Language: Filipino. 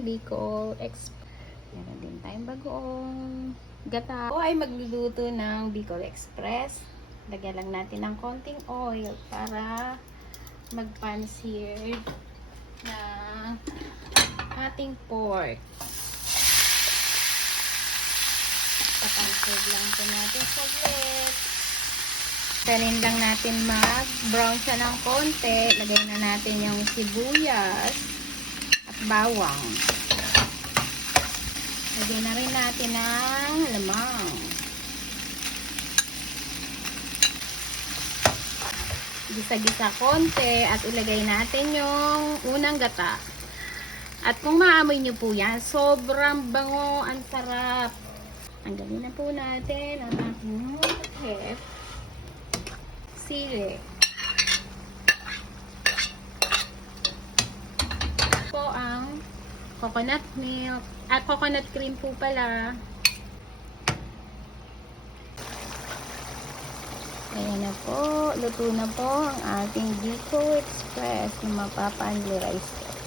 ng Bicol Express. Meron din tayong bagoong gata. Ako ay magluluto ng Bicol Express. Lagyan lang natin ng konting oil para mag-pan-seared na ating pork. Papan-seared lang po natin saglit. Tanin lang natin mag-brown siya ng konti. Lagay na natin yung sibuyas at bawang. Lagyan na rin natin ng lemang. Gisa-gisa konti at ilagay natin yung unang gata. At kung maamoy nyo po yan, sobrang bango, ang sarap. Tanggalin na po natin ang ating hef. Sili. Po ang coconut milk at coconut cream po pala. Ayan na po, luto na po ang ating Bicol Express na mapapanli rice cake.